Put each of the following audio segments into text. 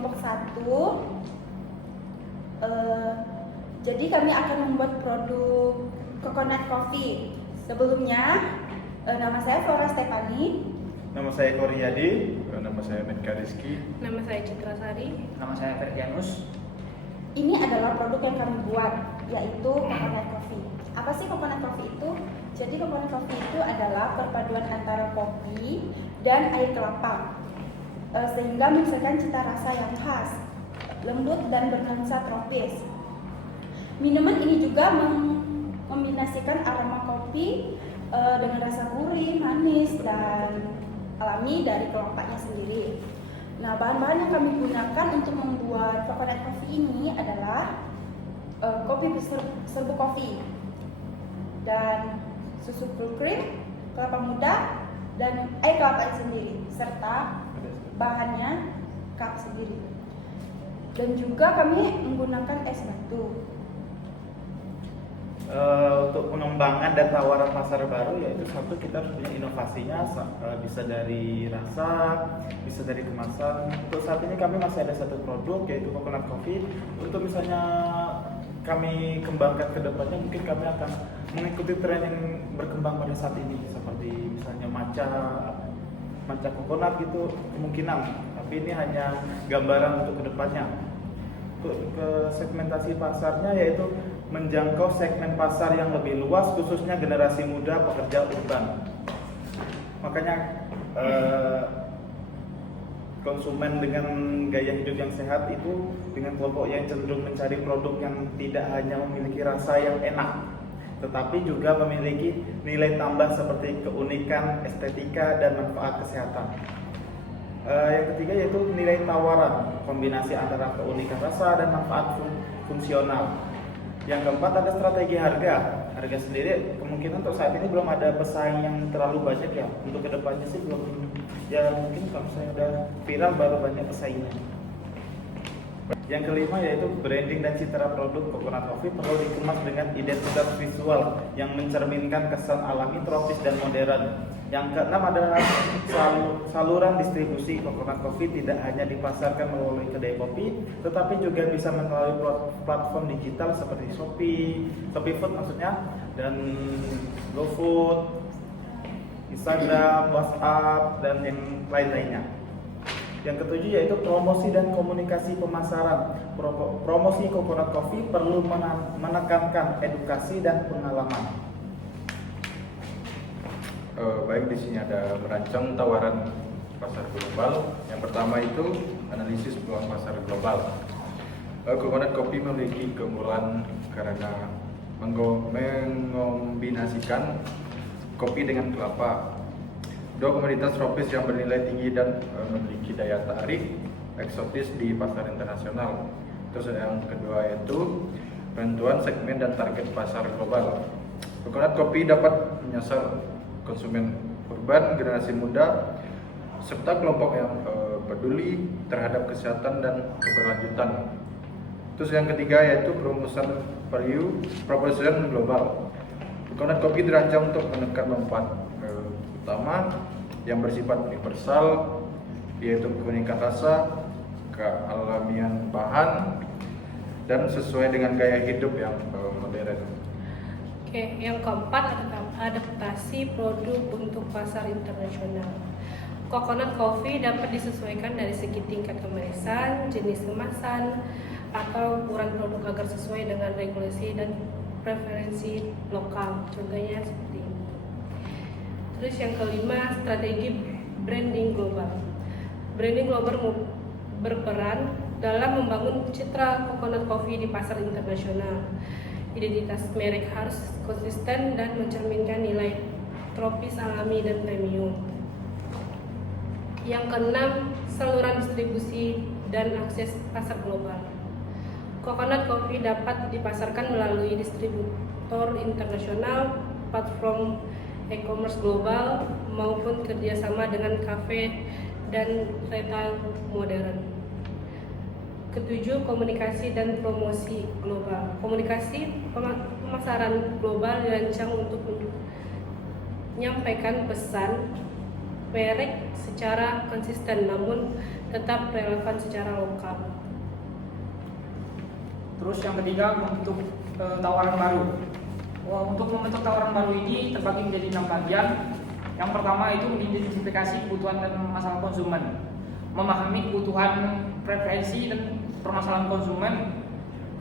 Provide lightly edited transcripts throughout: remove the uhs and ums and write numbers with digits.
kelompok 1. Jadi kami akan membuat produk coconut coffee. Sebelumnya, nama saya Flora Stefani. Nama saya Koryadi. Nama saya Metka Rizky. Nama saya Citra Sari. Nama saya Ferdianus. Ini adalah produk yang kami buat, yaitu coconut coffee. Apa sih coconut coffee itu? Jadi coconut coffee itu adalah perpaduan antara kopi dan air kelapa, sehingga menghasilkan cita rasa yang khas, lembut dan bernuansa tropis. Minuman ini juga mengombinasikan aroma kopi dengan rasa gurih, manis, dan alami dari kelopaknya sendiri. Nah, bahan-bahan yang kami gunakan untuk membuat coconut coffee ini adalah kopi serbuk kopi dan susu full cream, kelapa muda, dan air kelapa sendiri, serta bahannya cup sendiri. Dan juga kami menggunakan es batu. Untuk pengembangan dan tawaran pasar baru, yaitu satu, kita harus punya inovasinya, bisa dari rasa, bisa dari kemasan. Untuk saat ini kami masih ada satu produk, yaitu coconut coffee. Untuk misalnya kami kembangkan ke depannya, mungkin kami akan mengikuti tren yang berkembang pada saat ini, seperti misalnya matcha coconut gitu, kemungkinan. Tapi ini hanya gambaran untuk ke depannya. Untuk ke segmentasi pasarnya, yaitu menjangkau segmen pasar yang lebih luas, khususnya generasi muda pekerja urban. Makanya konsumen dengan gaya hidup yang sehat itu dengan kelompok yang cenderung mencari produk yang tidak hanya memiliki rasa yang enak, tetapi juga memiliki nilai tambah seperti keunikan, estetika, dan manfaat kesehatan. Yang ketiga yaitu nilai tawaran, kombinasi antara keunikan rasa dan manfaat fungsional. Yang keempat ada strategi harga. Harga sendiri kemungkinan untuk saat ini belum ada pesaing yang terlalu banyak ya. Untuk kedepannya sih belum. Ya mungkin kalau misalnya udah viral baru banyak pesaingnya. Yang kelima yaitu branding dan citra produk coconut coffee perlu dikemas dengan identitas visual yang mencerminkan kesan alami, tropis, dan modern. Yang keenam adalah saluran distribusi coconut coffee tidak hanya dipasarkan melalui kedai kopi, tetapi juga bisa melalui platform digital seperti Shopee Food maksudnya, dan GoFood, Instagram, WhatsApp, dan yang lain-lainnya. Yang ketujuh yaitu promosi dan komunikasi pemasaran. Promosi coconut coffee perlu menekankan edukasi dan pengalaman. Baik, di sini ada merancang tawaran pasar global. Yang pertama itu analisis peluang pasar global. Coconut coffee memiliki keunggulan karena mengombinasikan kopi dengan kelapa. Dua komoditas tropis yang bernilai tinggi dan memiliki daya tarik eksotis di pasar internasional. Terus yang kedua yaitu penentuan segmen dan target pasar global. Coconut coffee dapat menyasar konsumen urban, generasi muda, serta kelompok yang peduli terhadap kesehatan dan keberlanjutan. Terus yang ketiga yaitu promotion global. Coconut coffee dirancang untuk menekan manfaat utama yang bersifat universal, yaitu keunikan rasa, kealamian bahan, dan sesuai dengan gaya hidup yang modern. Oke, yang keempat adaptasi produk untuk pasar internasional. Coconut coffee dapat disesuaikan dari segi tingkat kemanisan, jenis kemasan, atau ukuran produk agar sesuai dengan regulasi dan preferensi lokal. Contohnya seperti ini. Terus yang kelima, strategi branding global. Branding global berperan dalam membangun citra coconut coffee di pasar internasional. Identitas merek harus konsisten dan mencerminkan nilai tropis, alami, dan premium. Yang keenam, saluran distribusi dan akses pasar global. Coconut coffee dapat dipasarkan melalui distributor internasional, platform e-commerce global, maupun kerjasama dengan kafe dan retail modern. Ketujuh, komunikasi dan promosi global. Komunikasi pemasaran global dirancang untuk menyampaikan pesan merek secara konsisten namun tetap relevan secara lokal. Terus yang ketiga, membentuk tawaran baru. Untuk membentuk tawaran baru ini terbagi menjadi 6 bagian. Yang pertama itu mengidentifikasi kebutuhan dan masalah konsumen, memahami kebutuhan, preferensi dan permasalahan konsumen,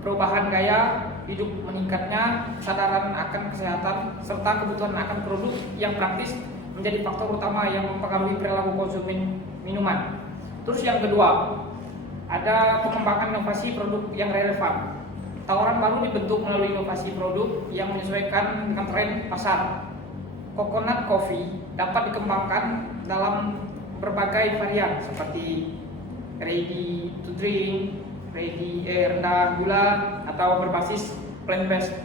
perubahan gaya hidup meningkatnya, kesadaran akan kesehatan, serta kebutuhan akan produk yang praktis menjadi faktor utama yang mempengaruhi perilaku konsumen minuman. Terus yang kedua, ada pengembangan inovasi produk yang relevan. Tawaran baru dibentuk melalui inovasi produk yang menyesuaikan dengan tren pasar. Coconut coffee dapat dikembangkan dalam berbagai varian seperti ready to drink, rendah gula, atau berbasis plant-based.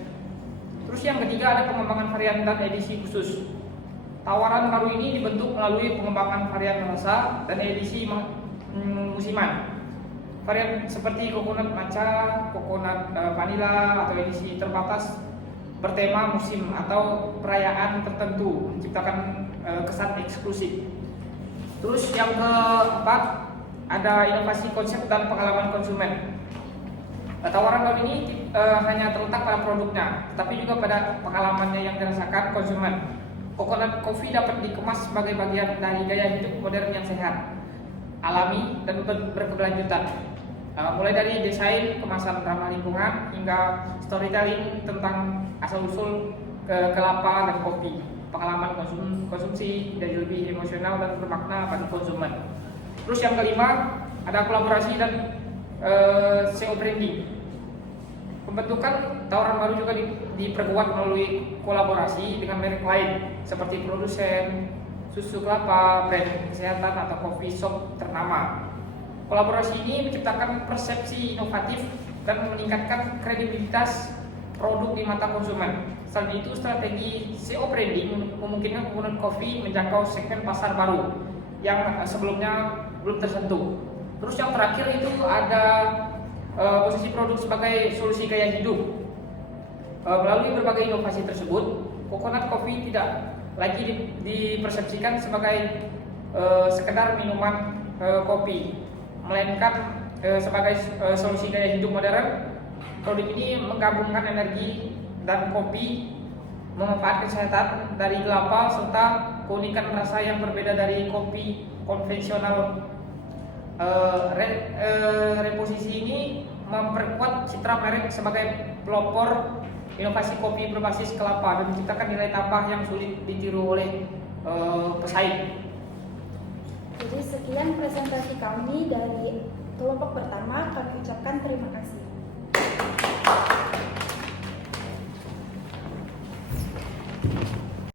Terus yang ketiga ada pengembangan varian dan edisi khusus. Tawaran baru ini dibentuk melalui pengembangan varian rasa dan edisi musiman. Varian seperti coconut matcha, coconut vanilla, atau edisi terbatas bertema musim atau perayaan tertentu, menciptakan kesan eksklusif. Terus yang keempat ada inovasi konsep dan pengalaman konsumen. Tawaran baru ini hanya terletak pada produknya, tetapi juga pada pengalamannya yang dirasakan konsumen. Coconut coffee dapat dikemas sebagai bagian dari gaya hidup modern yang sehat, alami, dan berkeberlanjutan. Mulai dari desain kemasan ramah lingkungan hingga storytelling tentang asal-usul kelapa dan kopi. Pengalaman konsumsi jadi lebih emosional dan bermakna bagi konsumen. Terus yang kelima ada kolaborasi dan SEO branding. Pembentukan tawaran baru juga diperkuat melalui kolaborasi dengan merek lain seperti produsen susu kelapa, brand kesehatan, atau coffee shop ternama. Kolaborasi ini menciptakan persepsi inovatif dan meningkatkan kredibilitas produk di mata konsumen. Selain itu, strategi SEO branding memungkinkan Coconut Coffee menjangkau segmen pasar baru yang sebelumnya belum tersentuh. Terus yang terakhir itu ada posisi produk sebagai solusi gaya hidup. Melalui berbagai inovasi tersebut, Coconut Coffee tidak lagi dipersepsikan sebagai sekedar minuman kopi, melainkan sebagai solusi gaya hidup modern. Produk ini menggabungkan energi dan kopi, memanfaatkan kesehatan dari kelapa, serta keunikan rasa yang berbeda dari kopi konvensional. Reposisi ini memperkuat citra merek sebagai pelopor inovasi kopi berbasis kelapa dan menciptakan nilai tambah yang sulit ditiru oleh pesaing. Jadi sekian presentasi kami dari kelompok pertama, kami ucapkan terima kasih.